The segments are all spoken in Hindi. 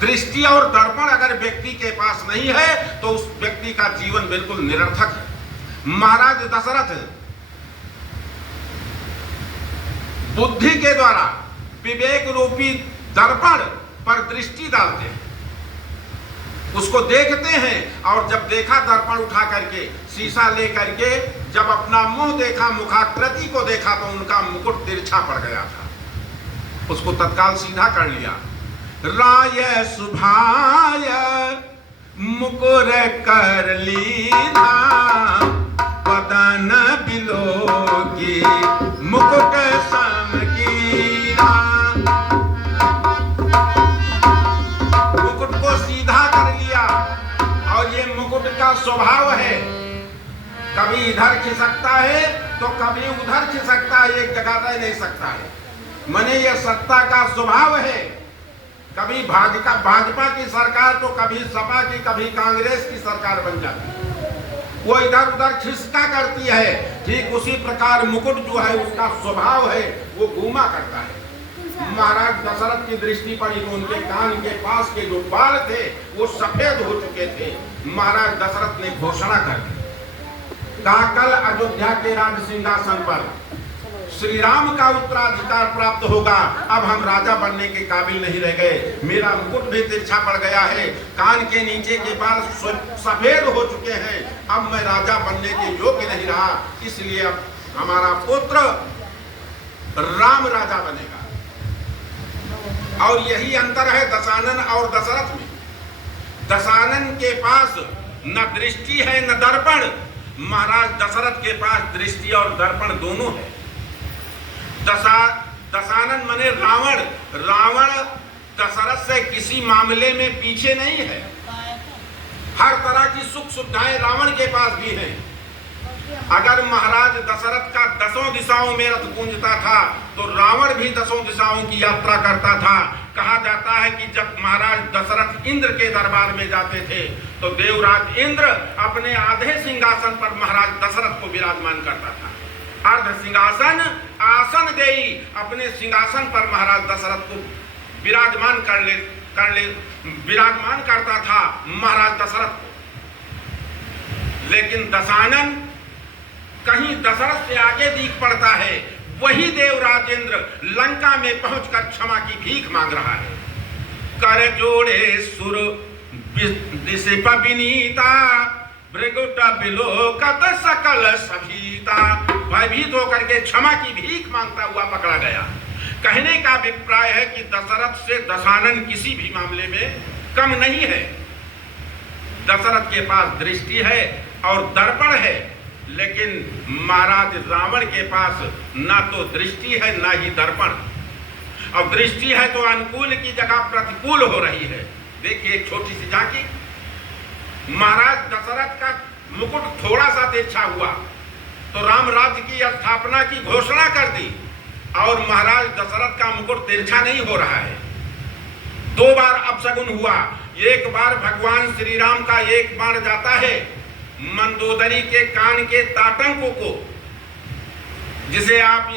दृष्टि और दर्पण अगर व्यक्ति के पास नहीं है तो उस व्यक्ति का जीवन बिल्कुल निरर्थक है। महाराज दशरथ बुद्धि के द्वारा विवेक रूपी दर्पण पर दृष्टि डालते हैं, उसको देखते हैं, और जब देखा दर्पण उठा करके, शीशा ले करके जब अपना मुंह देखा, मुखाकृति को देखा, तो उनका मुकुट तिरछा पड़ गया था। उसको तत्काल सीधा कर लिया। राय सुभाय मुकुर कर लीधा, वदन बिलोकी मुकुट सम कीरा। मुकुट को सीधा कर लिया, और ये मुकुट का स्वभाव है, कभी इधर खिसकता है तो कभी उधर खिसकता है, एक जगह रह नहीं सकता है। माने ये सत्ता का स्वभाव है, कभी भाजपा की सरकार तो कभी सपा की, कभी कांग्रेस की सरकार बन जाती है, वो इधर उधर खिसका करती है। ठीक उसी प्रकार मुकुट जो है उसका स्वभाव है, वो घूमा करता है। महाराज दशरथ की दृष्टि पड़ी तो उनके कान के पास के जो बाल थे वो सफेद हो चुके थे। महाराज दशरथ ने घोषणा कर दी, कल अयोध्या के राज सिंहासन पर श्री राम का उत्तराधिकार प्राप्त होगा। अब हम राजा बनने के काबिल नहीं रह गए, मेरा मुकुट भी तिरछा पड़ गया है, कान के नीचे के बाल सफेद हो चुके हैं, अब मैं राजा बनने के योग्य नहीं रहा, इसलिए अब हमारा पुत्र राम राजा बनेगा। और यही अंतर है दशानन और दशरथ में। दशानन के पास न दृष्टि है न दर्पण, महाराज दशरथ के पास दृष्टि और दर्पण दोनों है। दशानन माने रावण, रावण दशरथ से किसी मामले में पीछे नहीं है, हर तरह की सुख सुविधाएं रावण के पास भी हैं। अगर महाराज दशरथ का 10 दिशाओं में रथ गूंजता था तो रावण भी 10 दिशाओं की यात्रा करता था। कहा जाता है कि जब महाराज दशरथ इंद्र के दरबार में जाते थे तो देवराज इंद्र अपने आधे सिंहासन पर महाराज दशरथ को विराजमान करता था, अर्ध सिंहासन आसन देई अपने सिंहासन पर महाराज दशरथ को विराजमान विराजमान करता था महाराज दशरथ को। लेकिन दशानन कहीं दशरथ से आगे दिख पड़ता है, वही देवराज इंद्र लंका में पहुंचकर क्षमा की भीख मांग रहा है। कर जोड़े सुर दिशप विनीता, भृगुट बिलोकत सकल सभीता। भयभीत होकर के क्षमा की भीख मांगता हुआ पकड़ा गया। कहने का अभिप्राय है कि दशरथ से दशानन किसी भी मामले में कम नहीं है। दशरथ के पास दृष्टि है और दर्पण है, लेकिन महाराज रावण के पास ना तो दृष्टि है ना ही दर्पण। अब दृष्टि है तो अनुकूल की जगह प्रतिकूल हो रही है। देखिए एक छोटी सी झांकी, महाराज दशरथ का मुकुट थोड़ा सा तिरछा हुआ तो राम राज्य की स्थापना की घोषणा कर दी, और महाराज दशरथ का मुकुट तिरछा नहीं हो रहा है। 2 बार अपशगुन हुआ। एक बार भगवान श्री राम का एक बाण जाता है मंदोदरी के कान के ताटंकों को, जिसे आप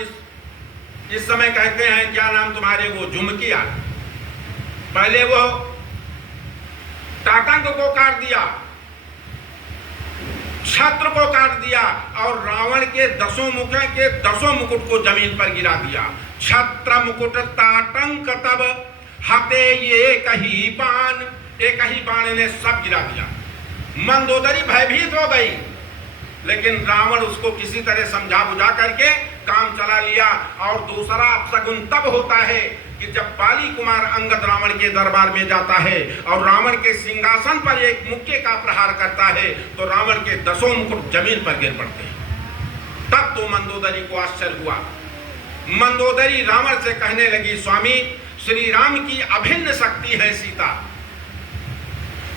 इस समय कहते हैं, क्या नाम तुम्हारे, वो झुमकिया। पहले वो ताटंक को काट दिया, छत्र को काट दिया, और रावण के 10 मुख के 10 मुकुट को जमीन पर गिरा दिया। छत्र मुकुट ताटंक तब हते ये कही बाण, एक ही बाण ने सब गिरा दिया। मंदोदरी भयभीत हो गई, लेकिन रावण उसको किसी तरह समझा बुझा करके काम चला लिया। और दूसरा अपशगुन तब होता है कि जब बाली कुमार अंगद रावण के दरबार में जाता है और रावण के सिंहासन पर एक मुक्के का प्रहार करता है तो रावण के 10 मुकुट जमीन पर गिर पड़ते हैं। तब तो मंदोदरी को आश्चर्य हुआ। मंदोदरी रावण से कहने लगी, स्वामी श्री राम की अभिन्न शक्ति है सीता,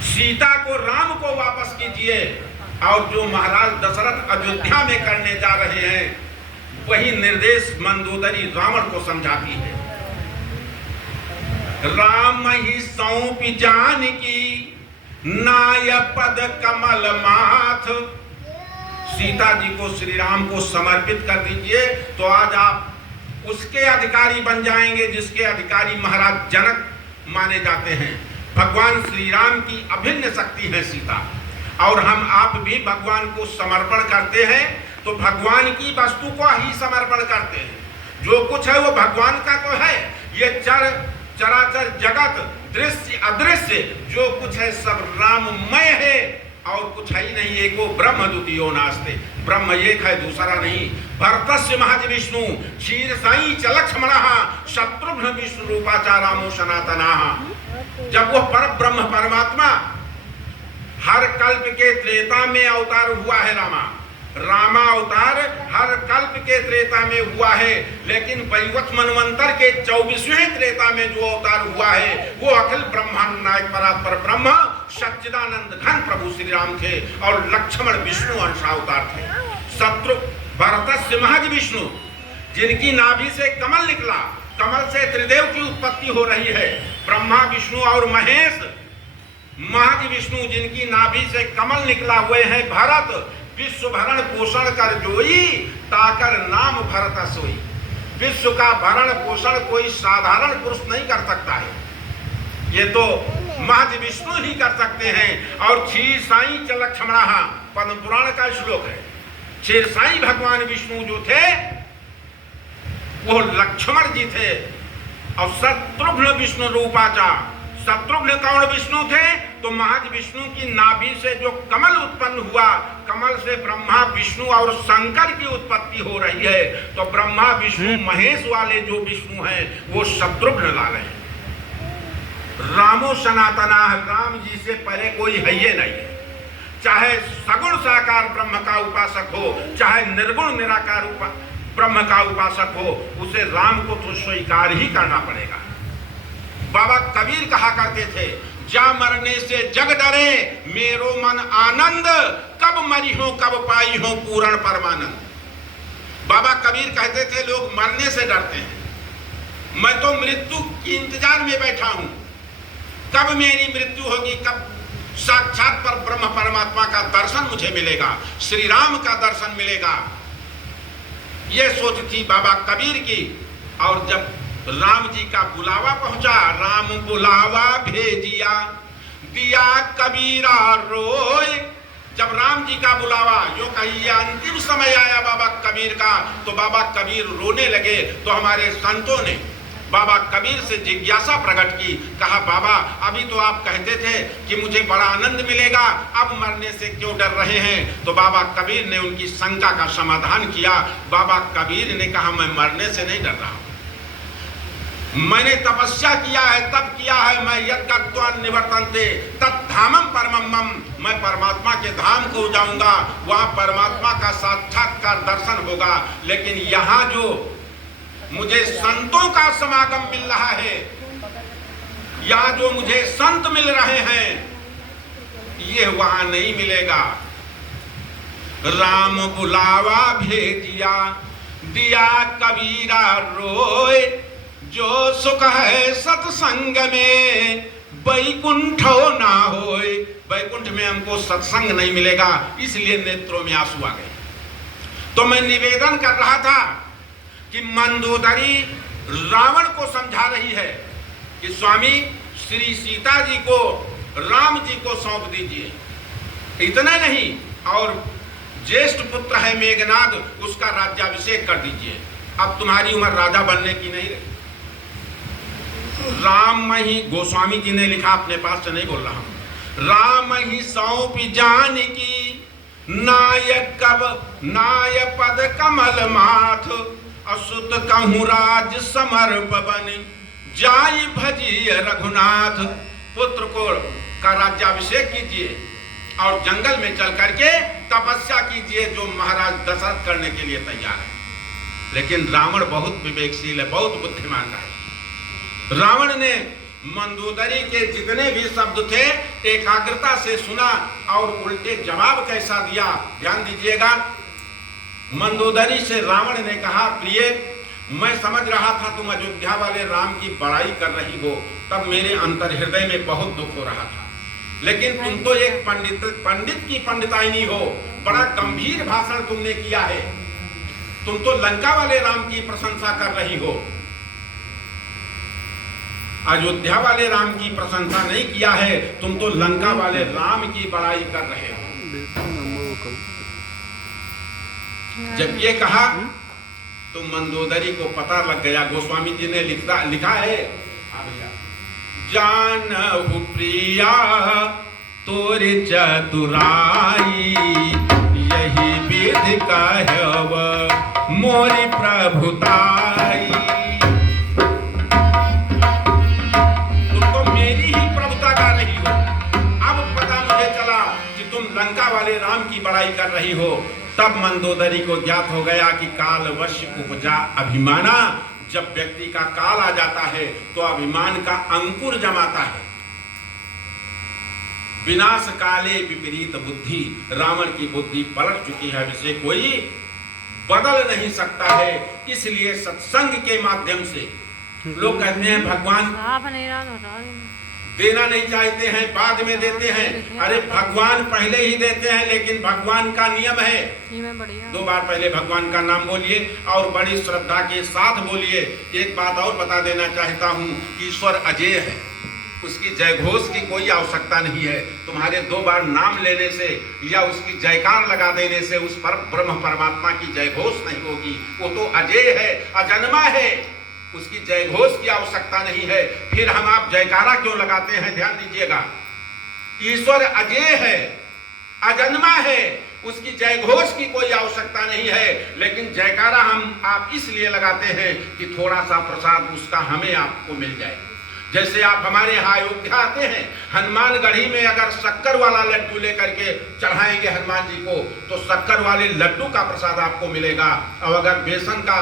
सीता को राम को वापस कीजिए, और जो महाराज दशरथ अयोध्या में करने जा रहे हैं वही निर्देश मंदोदरी रावण को समझाती है। राम ही सौंपी जानकी नाय पद कमल माथ, सीता जी को श्री राम को समर्पित कर दीजिए तो आज आप उसके अधिकारी बन जाएंगे जिसके अधिकारी महाराज जनक माने जाते हैं। भगवान श्री राम की अभिन्न शक्ति है सीता, और हम आप भी भगवान को समर्पण करते हैं तो भगवान की वस्तु को ही समर्पण करते हैं। जो कुछ है वो भगवान का तो है। ये चराचर जगत, दृश्य अदृश्य जो कुछ है सब राममय है और कुछ है ही नहीं। एको ब्रह्म द्वितीयो नास्ते, ब्रह्म एक है दूसरा नहीं। भरतस्य महज विष्णु क्षीर साई च लक्ष्मणः शत्रुघ्न विष्णु रूपाचा रामो सनातनः। जब वो पर ब्रह्म परमात्मा हर कल्प के त्रेता में अवतार हुआ है, रामा अवतार हर कल्प के त्रेता में हुआ है, लेकिन वैवस्वत मनवंतर के 24वें त्रेता में जो अवतार हुआ है वो अखिल ब्रह्मांड नायक परात्पर ब्रह्म सच्चिदानंद घन प्रभु श्री राम थे और लक्ष्मण विष्णु अंशावतार थे। शत्रु भरतस्य महज विष्णु, जिनकी नाभि से कमल निकला, कमल से त्रिदेव की उत्पत्ति हो रही है। ब्रह्मा विष्णु और महेश महज विष्णु, जिनकी नाभि से कमल निकला हुए हैं। भरत विश्व भरण पोषण कर जोई ताकर नाम भरत सोई। विश्व का भरण पोषण कोई साधारण पुरुष नहीं कर सकता है, ये तो महज विष्णु ही कर सकते हैं। और क्षीर साई च लक्ष्मणः पद्म पुराण का श्लोक है। क्षीर साई भगवान विष्णु जो थे वो लक्ष्मण जी थे। और शत्रुघ्न विष्णु रूपाचा, शत्रुघ्न कौन विष्णु थे? तो महज विष्णु की नाभि से जो कमल उत्पन्न हुआ, कमल से ब्रह्मा विष्णु और शंकर की उत्पत्ति हो रही है। तो ब्रह्मा विष्णु महेश वाले जो विष्णु हैं वो शत्रुघ्न लाल हैं। रामो सनातना, राम जी से परे कोई है ये नहीं है। चाहे सगुण साकार ब्रह्म का उपासक हो, चाहे निर्गुण निराकार ब्रह्म का उपासक हो, उसे राम को तो स्वीकार ही करना पड़ेगा। बाबा कबीर कहा करते थे, जा मरने से जग डरे मेरो मन आनंद, कब मरी हो कब पाई हो पूर्ण परमानंद। बाबा कबीर कहते थे लोग मरने से डरते हैं, मैं तो मृत्यु के इंतजार में बैठा हूं, कब मेरी मृत्यु होगी, कब साक्षात पर ब्रह्म परमात्मा का दर्शन मुझे मिलेगा, श्री राम का दर्शन मिलेगा। यह सोच थी बाबा कबीर की। और जब राम जी का बुलावा पहुंचा, राम बुलावा भेजिया दिया कबीरा रोय। जब राम जी का बुलावा जो कहिए अंतिम समय आया बाबा कबीर का, तो बाबा कबीर रोने लगे। तो हमारे संतों ने बाबा कबीर से जिज्ञासा प्रकट की, कहा बाबा अभी तो आप कहते थे कि मुझे बड़ा आनंद मिलेगा, अब मरने से क्यों डर रहे हैं? तो बाबा कबीर ने उनकी शंका का समाधान किया। बाबा कबीर ने कहा मैं मरने से नहीं डर रहा हूं, मैंने तपस्या किया है, तब किया है, मैं यत्कत्वा निवर्तन्ते तत्धामम परमम, मैं परमात्मा के धाम को जाऊंगा, वहां परमात्मा का साक्षात्कार दर्शन होगा। लेकिन यहाँ जो मुझे संतों का समागम मिल रहा है, यहाँ जो मुझे संत मिल रहे हैं, ये वहां नहीं मिलेगा। राम बुलावा भेजिया दिया कबीरा रोय, जो सुख है सत्संग में वैकुंठो ना होय। वैकुंठ में हमको सत्संग नहीं मिलेगा, इसलिए नेत्रों में आंसू आ गए। तो मैं निवेदन कर रहा था कि मंदोदरी रावण को समझा रही है कि स्वामी श्री सीता जी को राम जी को सौंप दीजिए। इतना नहीं, और ज्येष्ठ पुत्र है मेघनाद, उसका राज्याभिषेक कर दीजिए। अब तुम्हारी उम्र राजा बनने की नहीं रही। राम ही, गोस्वामी जी ने लिखा, अपने पास से नहीं बोल रहा हूं, राम ही सौंप जान की नायक कब नाय पद कमल माथ, असुत कहूँ राज समर्प बन जाई भजी रघुनाथ। पुत्र को का राज्याभिषेक कीजिए और जंगल में चल करके तपस्या कीजिए, जो महाराज दशरथ करने के लिए तैयार है। लेकिन रावण बहुत विवेकशील है, बहुत बुद्धिमान है। रावण ने मंदोदरी के जितने भी शब्द थे एकाग्रता से सुना और उल्टे जवाब कैसा दिया, ध्यान दीजिएगा। मंदोदरी से रावण ने कहा, प्रिय मैं समझ रहा था तुम अयोध्या वाले राम की बड़ाई कर रही हो, तब मेरे अंतर हृदय में बहुत दुख हो रहा था, लेकिन तुम तो एक पंडित की पंडिताइनी हो, बड़ा गंभीर भाषण तुमने किया है, तुम तो लंका वाले राम की प्रशंसा कर रही हो। अयोध्या वाले राम की प्रशंसा नहीं किया है, तुम तो लंका वाले राम की बड़ाई कर रहे हो। जब ये कहा तो मंदोदरी को पता लग गया। गोस्वामी जी ने लिखा है, जानहु प्रिया तोरे चतुराई, यही विधि कहव मोरी प्रभुताई। तुम तो मेरी ही प्रभुता कर रही हो। अब पता मुझे चला कि तुम लंका वाले राम की बड़ाई कर रही हो। तब मंदोदरी को ज्ञात हो गया कि कालवश उपजा अभिमाना। जब व्यक्ति का काल आ जाता है तो अभिमान का अंकुर जमाता है। विनाश काले विपरीत बुद्धि, रावण की बुद्धि पलट चुकी है, इसे कोई बदल नहीं सकता है। इसलिए सत्संग के माध्यम से लोग कहते हैं भगवान देना नहीं चाहते हैं, बाद में देते हैं। अरे भगवान पहले ही देते हैं, लेकिन भगवान का नियम है। 2 बार पहले भगवान का नाम बोलिए और बड़ी श्रद्धा के साथ बोलिए। एक बात और बता देना चाहता हूँ, ईश्वर अजेय है, उसकी जय घोष की कोई आवश्यकता नहीं है। तुम्हारे 2 बार नाम लेने से या उसकी जयकार लगा देने से उस पर ब्रह्म परमात्मा की जय घोष नहीं होगी। वो तो अजेय है, अजन्मा है, उसकी जय घोष की आवश्यकता नहीं है। फिर हम आप जयकारा क्यों लगाते हैं? ध्यान दीजिएगा, ईश्वर अजेय है, अजन्मा है, उसकी जय घोष की कोई आवश्यकता नहीं है। लेकिन जयकारा हम आप इसलिए लगाते हैं कि थोड़ा सा प्रसाद उसका हमें आपको मिल जाए। जैसे आप हमारे यहाँ अयोध्या आते हैं, हनुमानगढ़ी में अगर शक्कर वाला लड्डू लेकर के चढ़ाएंगे हनुमान जी को, तो शक्कर वाले लड्डू का प्रसाद आपको मिलेगा। और अगर बेसन का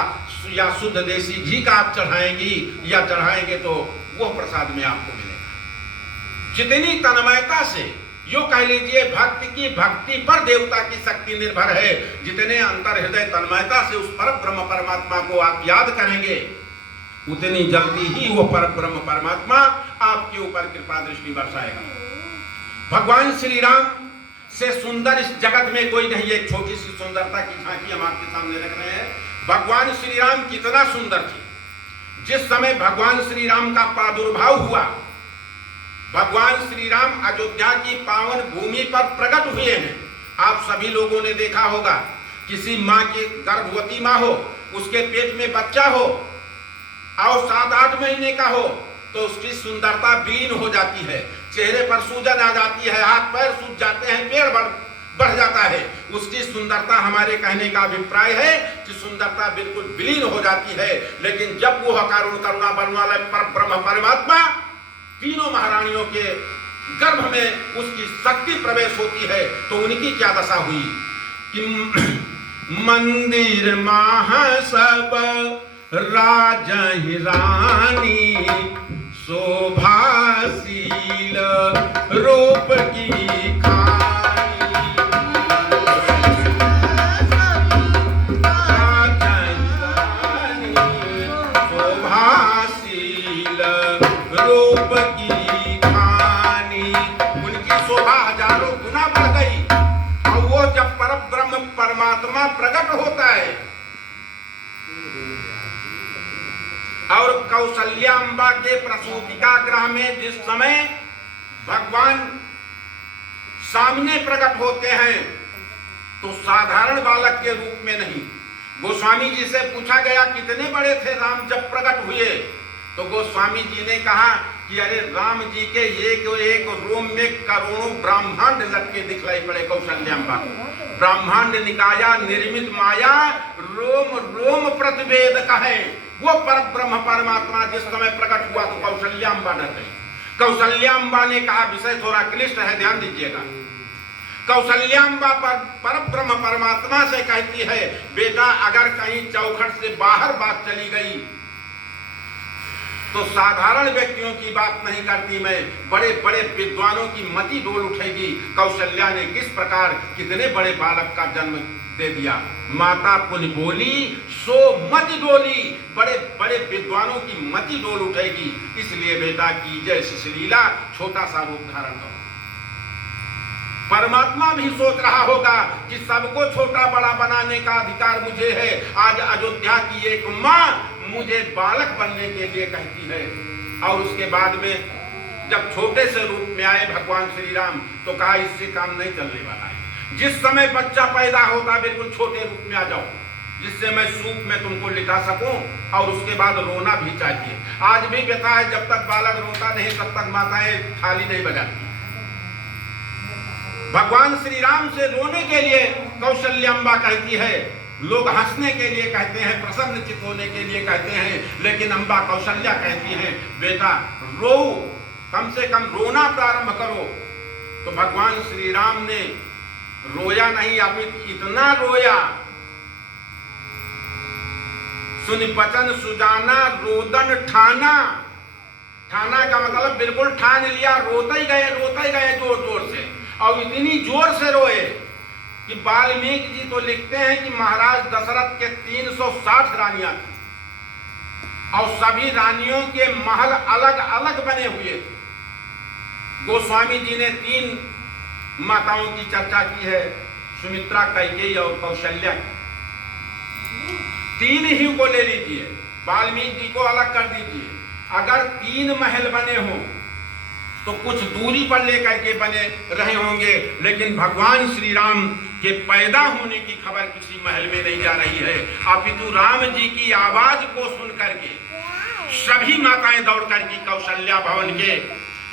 या शुद्ध देसी घी का आप चढ़ाएंगी या चढ़ाएंगे तो वो प्रसाद में आपको मिलेगा। जितनी तन्मयता से, यो कह लीजिए भक्ति की भक्ति पर देवता की शक्ति निर्भर है। जितने अंतर हृदय तन्मयता से उस पर ब्रह्म परमात्मा को आप याद करेंगे, उतनी जल्दी ही वो पर ब्रह्म परमात्मा आपके ऊपर कृपा दृष्टि बरसाएगा। भगवान श्री राम से सुंदर इस जगत में कोई नहीं। एक छोटी सी सुंदरता की झांकी हम आपके सामने रख रहे हैं। भगवान श्री राम कितना सुंदर थे। जिस समय भगवान श्री राम का प्रादुर्भाव हुआ, भगवान श्री राम अयोध्या की पावन भूमि पर प्रकट हुए हैं। आप सभी लोगों ने देखा होगा, किसी माँ की गर्भवती माँ हो, उसके पेट में बच्चा हो और 7-8 महीने का हो, तो उसकी सुंदरता विलीन हो जाती है। चेहरे पर सूजन आ जाती है, हाथ पैर सूज जाते हैं, पेड़ बढ़ जाता है। उसकी सुंदरता, हमारे कहने का अभिप्राय है कि सुंदरता बिल्कुल विलीन हो जाती है। लेकिन जब वो करुण करुणा बन वाले पर ब्रह्म परमात्मा तीनों महारानियों के गर्भ में उसकी शक्ति प्रवेश होती है, तो उनकी क्या दशा हुई कि मंदिर माह सब राजहि रानी, शोभाशील रूप की खानी। राजहि रानी, शोभाशील रूप की खानी। उनकी शोभा हजारों गुना बढ़ गई। और वो जब परब्रह्म परमात्मा प्रकट होता है और कौशल्याम्बा के प्रसूतिका गृह में जिस समय भगवान सामने प्रकट होते हैं, तो साधारण बालक के रूप में नहीं। गोस्वामी जी से पूछा गया कितने बड़े थे राम जब प्रकट हुए, तो गोस्वामी जी ने कहा कि अरे राम जी के एक एक रोम में करोड़ों ब्रह्मांड लटके दिखलाई पड़े कौशल्याम्बा। ब्रह्मांड निकाया निर्मित माया, रोम रोम प्रतिवेद कहे। वो पर ब्रह्म परमात्मा जिस समय प्रकट हुआ तो कौशल्याम्बा डर गई। कौशल्याम्बा ने कहा, विषय थोड़ा क्लिष्ट है, ध्यान दीजिएगा। कौशल्याम्बा पर ब्रह्म परमात्मा से कहती है, बेटा अगर कहीं चौखट से बाहर बात चली गई तो साधारण व्यक्तियों की बात नहीं करती मैं, बड़े बड़े विद्वानों की मति डोल उठेगी। कौशल्या ने किस प्रकार कितने बड़े बालक का जन्म दे दिया। माता पुन बोली सो मति डोली, बड़े बड़े विद्वानों की मति डोल उठेगी। इसलिए बेटा कीजिए शिशलीला, छोटा सा रूप धारण करो। परमात्मा भी सोच रहा होगा कि सबको छोटा बड़ा बनाने का अधिकार मुझे है। आज अयोध्या की एक माँ मुझे बालक बनने के लिए कहती है, और उसके बाद में जब छोटे से रूप में आए भगवान श्री राम तो कहा इससे काम नहीं चलने वाला है। जिस समय बच्चा पैदा होता बिल्कुल छोटे रूप में आ जाओ, जिससे मैं सूप में तुमको लिटा सकूं, और उसके बाद रोना भी चाहिए। आज भी व्यथा है, जब तक बालक रोता नहीं तब तक माताएं थाली नहीं बजाती। भगवान श्री राम से रोने के लिए कौशल्याम्बा कहती है, लोग हंसने के लिए कहते हैं, प्रसन्नचित होने के लिए कहते हैं, लेकिन अम्बा कौशल्या कहती हैं बेटा रो, कम से कम रोना प्रारंभ करो। तो भगवान श्री राम ने रोया नहीं, अभी इतना रोया, सुन बचन सुजाना रोदन ठाना। ठाना का मतलब बिल्कुल ठान लिया, रोते ही गए जोर जोर से, और इतनी जोर से रोए कि वाल्मीकि जी तो लिखते हैं कि महाराज दशरथ के 360 रानियां थी, और सभी रानियों के महल अलग अलग बने हुए थे। गोस्वामी जी ने 3 माताओं की चर्चा की है, सुमित्रा, कैकेयी और कौशल्या। 3 ही को ले लीजिए, वाल्मीकि जी को अलग कर दीजिए। अगर 3 महल बने हों तो कुछ दूरी पर लेकर के बने रहे होंगे, लेकिन भगवान श्री राम के पैदा होने की खबर किसी महल में नहीं जा रही है। अपितु राम जी की आवाज को सुन करके सभी माताएं दौड़ करके कौशल्या भवन के,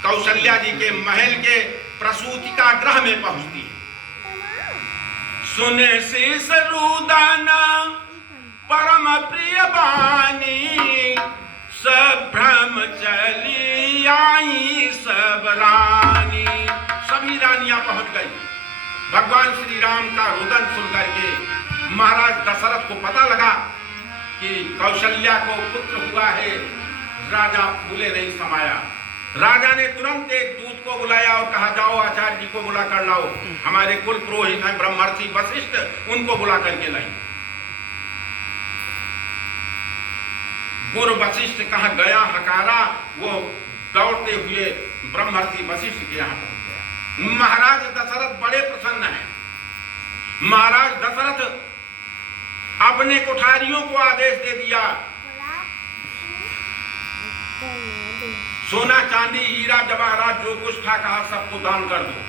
कौशल्या जी के महल के प्रसूतिका गृह में पहुंचती है। सुने शीस रुदाना परम प्रिय बानी, सब भ्रम चली आई सब रानी। सभी रानियां पहुंच गई। भगवान श्री राम का रुदन सुन करके महाराज दशरथ को पता लगा कि कौशल्या को पुत्र हुआ है। राजा फूले नहीं समाया। राजा ने तुरंत एक दूत को बुलाया और कहा जाओ आचार्य जी को बुला कर लाओ, हमारे कुल पुरोहित हैं ब्रह्मर्षि वशिष्ठ, उनको बुला करके लाई। गुरु वशिष्ठ कहाँ गया हकारा, वो दौड़ते हुए ब्रह्मर्षि वशिष्ठ के यहाँ पहुंच गया। महाराज दशरथ बड़े प्रसन्न हैं। महाराज दशरथ अपने कुठारियों को आदेश दे दिया, सोना चांदी हीरा जवाहरात जो कुछ था कहा सबको दान कर दो।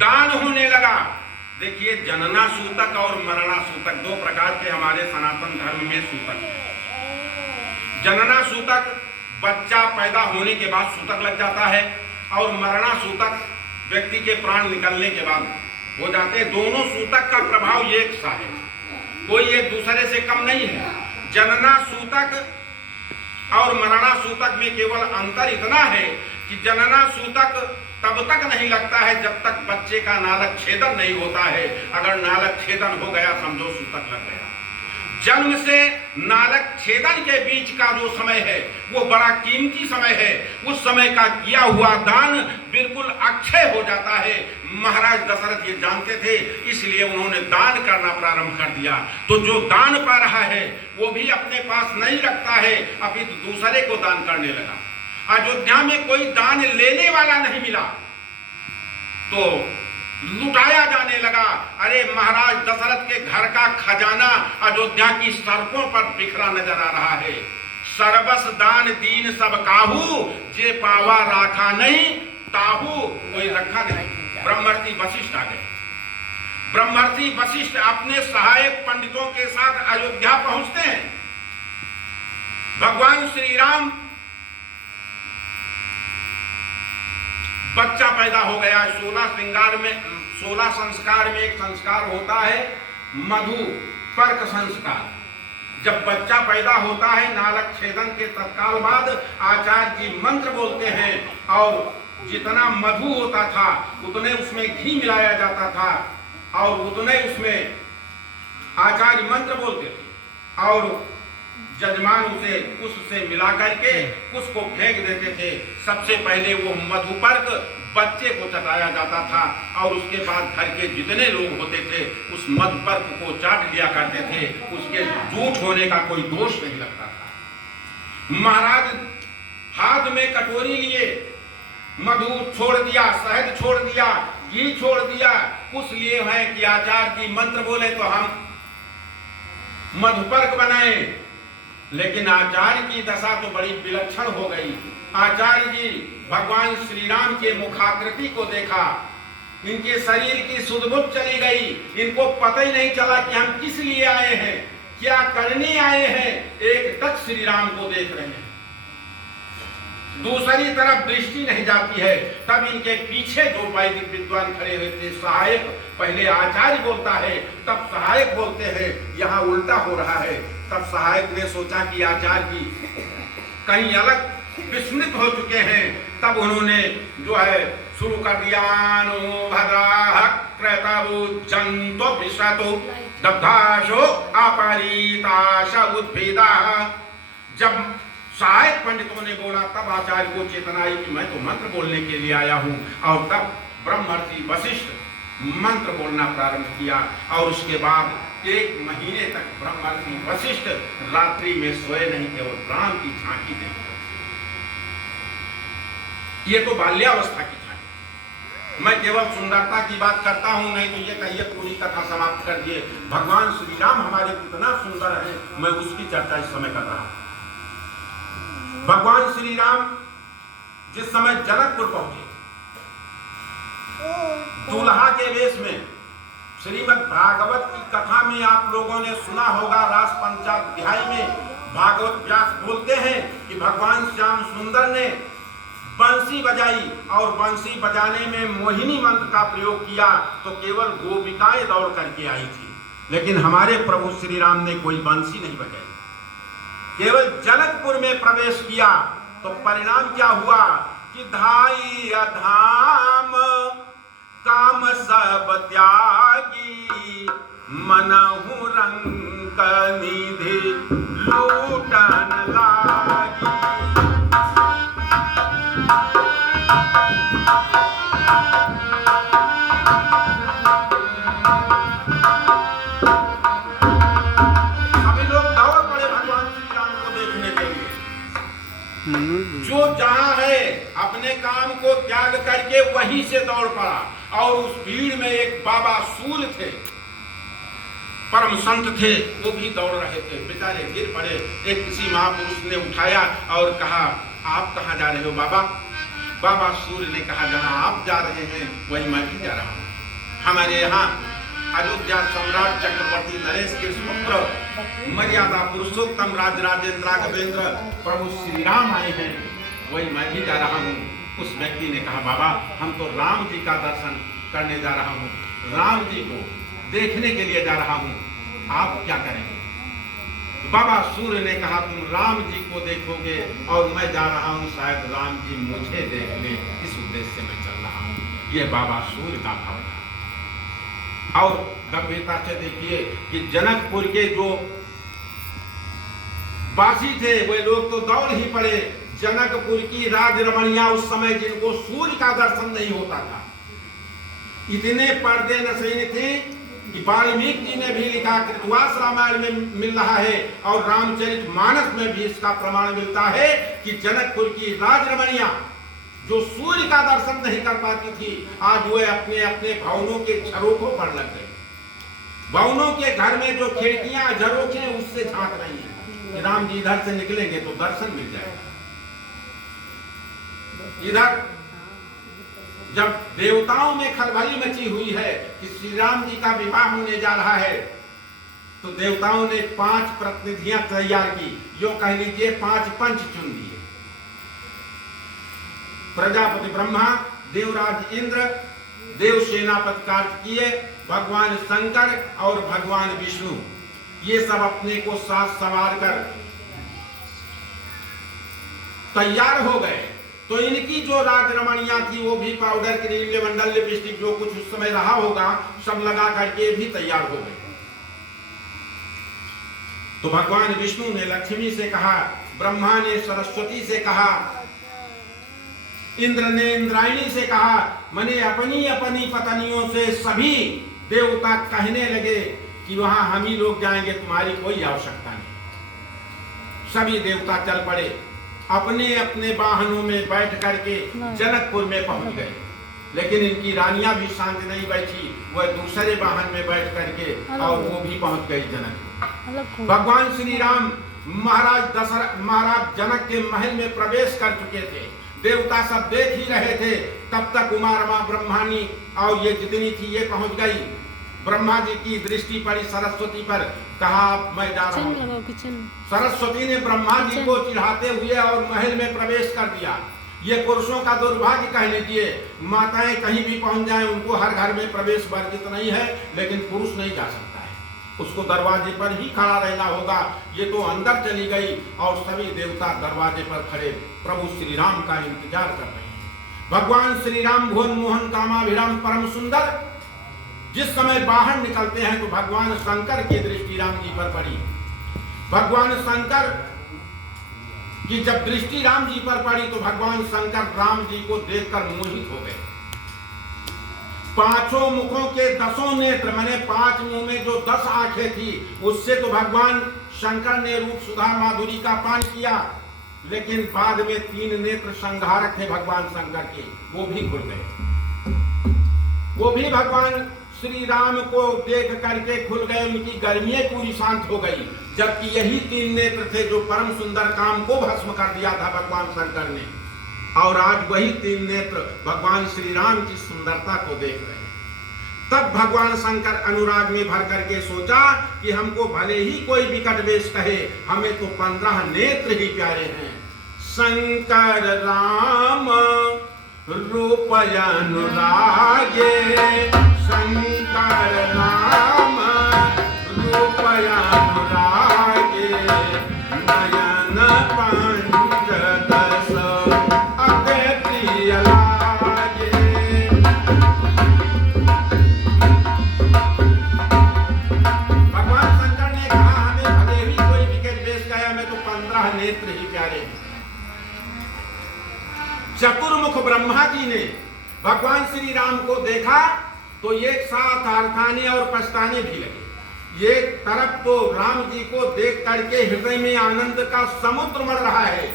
दान होने लगा। देखिए जनना सूतक और मरणा सूतक 2 प्रकार के हमारे सनातन धर्म में सूतक है। जनना सूतक बच्चा पैदा होने के बाद सूतक लग जाता है, और मरणा सूतक व्यक्ति के प्राण निकलने के बाद हो जाते हैं। दोनों सूतक का प्रभाव एक सा है, कोई एक दूसरे से कम नहीं है। जनना सूतक और मरणा सूतक में केवल अंतर इतना है कि जनना सूतक तब तक नहीं लगता है जब तक बच्चे का नालक छेदन नहीं होता है। अगर नालक छेदन हो गया समझो सूतक लग गया। जन्म से नालक छेदन के बीच का जो समय है वो बड़ा कीमती समय है। उस समय का किया हुआ दान बिल्कुल अक्षय हो जाता है। महाराज दशरथ ये जानते थे, इसलिए उन्होंने दान करना प्रारंभ कर दिया। तो जो दान पा रहा है वो भी अपने पास नहीं रखता है, अभी दूसरे को दान करने लगा। अयोध्या में कोई दान लेने वाला नहीं मिला तो लुटाया जाने लगा। अरे महाराज दशरथ के घर का खजाना अयोध्या की सड़कों पर बिखरा नजर आ रहा है। सर्वस दान दीन सब काहू, जे पावा राखा नहीं ताहू, कोई रखा नहीं। ब्रह्मर्षि वशिष्ठ आ गए। ब्रह्मर्षि वशिष्ठ अपने सहायक पंडितों के साथ अयोध्या पहुंचते हैं। भगवान श्री राम बच्चा पैदा हो गया। 16 संस्कार में एक संस्कार होता है मधु पर्क संस्कार। जब बच्चा पैदा होता है नालक छेदन के तत्काल बाद आचार्य जी मंत्र बोलते हैं, और जितना मधु होता था उतने उसमें घी मिलाया जाता था, और उतने उसमें आचार्य मंत्र बोलते थे, और जजमान उसे कुश से मिला करके कुश को फेंक देते थे। सबसे पहले वो मधुपर्क बच्चे को चटाया जाता था, और उसके बाद घर के जितने लोग होते थे उस मधुपर्क को चाट लिया करते थे। उसके झूठ होने का कोई दोष नहीं लगता था। महाराज हाथ में कटोरी लिए, मधु छोड़ दिया, शहद छोड़ दिया, घी छोड़ दिया, कुछ लिए हैं कि आचार्य जी मंत्र बोले तो हम मधुपर्क बनाए। लेकिन आचार्य की दशा तो बड़ी विलक्षण हो गई। आचार्य जी भगवान श्री राम के मुखाकृति को देखा, इनके शरीर की सुध-बुध चली गई, इनको पता ही नहीं चला कि हम किस लिए आए हैं, क्या करने आए हैं। एक टक श्री राम को देख रहे हैं, दूसरी तरफ दृष्टि नहीं जाती है। तब इनके पीछे दो वैदिक विद्वान खड़े हुए थे। सहायक, पहले आचार्य बोलता है, तब सहायक बोलते हैं, यहाँ उल्टा हो रहा है। तब सहायक ने सोचा कि आचार्य जी कहीं अलग विस्मृत हो चुके हैं। तब उन्होंने जो है शुरू कर दिया, नो भद्राः क्रतवो जंतो विश्वतो दग्धाशो अपरीताश उद्भिदाः। जब सहायक पंडितों ने बोला तब आचार्य को चेतना आई कि मैं तो मंत्र बोलने के लिए आया हूं। और तब ब्रह्मर्षि वशिष्ठ मंत्र बोलना प्रारंभ किया और उसके बाद 1 महीने तक ब्रह्मर्षि वशिष्ठ रात्रि में सोए नहीं थे और राम की झांकी देखते। ये तो बाल्यावस्था की झांकी। मैं केवल सुंदरता की बात करता हूं, नहीं तो ये कहिए पूरी कथा समाप्त कर दिए। भगवान श्री राम हमारे कितना सुंदर है, मैं उसकी चर्चा इस समय कर रहा हूं। भगवान श्री राम जिस समय जनकपुर पहुंचे, दूल्हा के वेश में, श्रीमद् भागवत की कथा में आप लोगों ने सुना होगा, रास पंचाध्याय में भागवत व्यास बोलते हैं कि भगवान श्याम सुंदर ने बंसी बजाई और बंसी बजाने में मोहिनी मंत्र का प्रयोग किया तो केवल गोपिकाएं दौड़ करके आई थी। लेकिन हमारे प्रभु श्री राम ने कोई बंसी नहीं बजाई, केवल जनकपुर में प्रवेश किया। तो परिणाम क्या हुआ कि धाई अधाम काम सब त्यागी, मनहु रंग निधि लूटन लागी। जो जहां है अपने काम को त्याग करके वहीं से दौड़ पड़ा। और उस भीड़ में एक बाबा सूर्य थे, परम संत थे, वो भी दौड़ रहे थे। बेचारे गिर पड़े। एक किसी महापुरुष ने उठाया और कहा, आप कहाँ जा रहे हो बाबा? बाबा सूर्य ने कहा, जहां आप जा रहे हैं वहीं मैं भी जा रहा हूँ। हमारे यहाँ अयोध्या सम्राट चक्रवर्ती नरेश के पुत्र मर्यादा पुरुषोत्तम राजराजेंद्र राघवेंद्र प्रभु श्री राम आए हैं, वही मैं भी जा रहा हूँ। उस व्यक्ति ने कहा, बाबा हम तो राम जी का दर्शन करने जा रहा हूँ, राम जी को देखने के लिए जा रहा हूँ, आप क्या करेंगे? बाबा सूर्य ने कहा, तुम राम जी को देखोगे और मैं जा रहा हूँ, शायद राम जी मुझे देख ले, इस उद्देश्य से मैं चल रहा हूँ। ये बाबा सूर्य का भाव था। और गंभीरता से देखिए कि जनकपुर के जो वासी थे वे लोग तो दौड़ ही पड़े। जनकपुर की राजरमणियां उस समय जिनको सूर्य का दर्शन नहीं होता था, इतने पर्दे नशीन थे कि वाल्मीकि जी ने भी लिखा, कृतवास रामायण में मिल रहा है और रामचरितमानस में भी इसका प्रमाण मिलता है कि जनकपुर की राजरमणियां जो सूर्य का दर्शन नहीं कर पाती थी, आज वे अपने अपने भवनों के झरोखों पर लग गए। भवनों के घर में जो खिड़कियां झरोखे हैं उससे झांक रही हैं, राम जी इधर से निकलेंगे तो दर्शन मिल जाएगा। इधर जब देवताओं में खलबली मची हुई है कि श्री राम जी का विवाह होने जा रहा है, तो देवताओं ने 5 प्रतिनिधियां तैयार की, यो कह लीजिए 5 पंच चुन दिए। प्रजापति ब्रह्मा, देवराज इंद्र, देव सेनापति कार्तिकेय, भगवान शंकर और भगवान विष्णु, ये सब अपने को साथ सवार कर तैयार हो गए। तो इनकी जो राजरमणियां थी वो भी पाउडर, क्रीम, लेवंडल, लिपस्टिक जो कुछ उस समय रहा होगा सब लगा करके भी तैयार हो गए। तो भगवान विष्णु ने लक्ष्मी से कहा, ब्रह्मा ने सरस्वती से कहा, इंद्र ने इंद्रायणी से कहा, मैंने अपनी अपनी पत्नियों से सभी देवता कहने लगे कि वहां हम ही लोग जाएंगे, तुम्हारी कोई आवश्यकता नहीं। सभी देवता चल पड़े, अपने अपने वाहनों में बैठ करके जनकपुर में पहुंच गए। लेकिन इनकी रानियां भी शांत नहीं बैठी, वह दूसरे वाहन में बैठ करके और वो भी पहुंच गई जनकपुर। भगवान श्री राम महाराज जनक के महल में प्रवेश कर चुके थे। देवता सब देख ही रहे थे। तब तक उमा ब्रह्मानी और ये जितनी थी ये पहुंच गई। ब्रह्मा जी की दृष्टि पड़ी सरस्वती पर, कहा मैं जा रहा हूँ। सरस्वती ने ब्रह्मा जी को चिढ़ाते हुए और महल में प्रवेश कर दिया। ये पुरुषों का दुर्भाग्य कह लीजिए। माताएं कहीं भी पहुंच जाएं, उनको हर घर में प्रवेश वर्जित नहीं है, लेकिन पुरुष नहीं जा सकता है, उसको दरवाजे पर ही खड़ा रहना होगा। ये तो अंदर चली गई और सभी देवता दरवाजे पर खड़े प्रभु श्री राम का इंतजार कर रहे हैं। भगवान श्री राम भुवन मोहन कामाभिराम परम सुंदर जिस समय बाहर निकलते हैं तो भगवान शंकर की दृष्टि राम जी पर पड़ी। भगवान शंकर की जब दृष्टि राम जी पर पड़ी तो भगवान शंकर राम जी को देखकर मोहित हो गए। पांचों मुखों के 10 नेत्र, माने 5 मुंह में जो 10 आंखें थी, उससे तो भगवान शंकर ने रूप सुधा माधुरी का पान किया, लेकिन बाद में 3 नेत्र संहारक थे भगवान शंकर के, वो भी खुल गए। वो भी भगवान श्री राम को देख करके खुल गए, उनकी गर्मियां पूरी शांत हो गई। जबकि यही 3 नेत्र थे जो परम सुंदर काम को भस्म कर दिया था भगवान शंकर ने, और आज वही 3 नेत्र भगवान श्री राम की सुंदरता को देख रहे हैं। तब भगवान शंकर अनुराग में भर करके सोचा कि हमको भले ही कोई विकट वेश कहे, हमें तो 15 नेत्र ही प्यारे हैं। शंकर राम रूप अनुरागे, शंकर नाम रूप अनुरागे, नयन पंचदश अति प्रिय लागे। भगवान शंकर ने कहा हमें भले ही कोई विकट वेश कहे, हमें तो 15 नेत्र ही प्यारे हैं। चतुर्मुख ब्रह्मा जी ने भगवान श्री राम को देखा तो एक साथ हर्षाने और पछताने भी लगे। एक तरफ तो राम जी को देख करके हृदय में आनंद का समुद्र मर रहा है,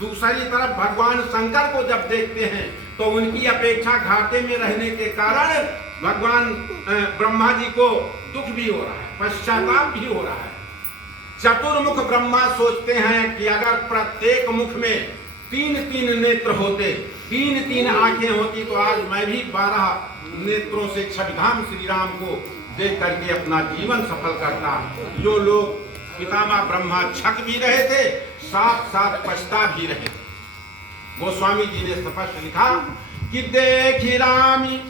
दूसरी तरफ भगवान शंकर को जब देखते हैं तो उनकी अपेक्षा घाटे में रहने के कारण भगवान ब्रह्मा जी को दुख भी हो रहा है, पश्चाताप भी हो रहा है। चतुर्मुख ब्रह्मा सोचते हैं कि अगर प्रत्येक मुख में 3-3 नेत्र होते, 3-3 आंखें होती, तो आज मैं भी 12 नेत्रों से छविधाम श्री राम को देख करके अपना जीवन सफल करता। जो लोग पितामह ब्रह्मा छक भी रहे थे, साथ साथ पछता भी रहे थे। गोस्वामी जी ने स्पष्ट लिखा कि देखी रामी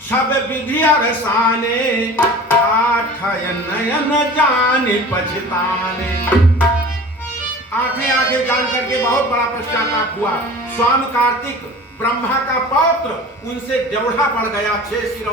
छब विधि अरसाने, आठय नयन जाने पछताने। आंखें आंखें जान करके बहुत बड़ा पश्चाताप हुआ। स्वामी कार्तिक ब्रह्मा का पौत्र उनसे देवढ़ा पड़ गया, 6 सिर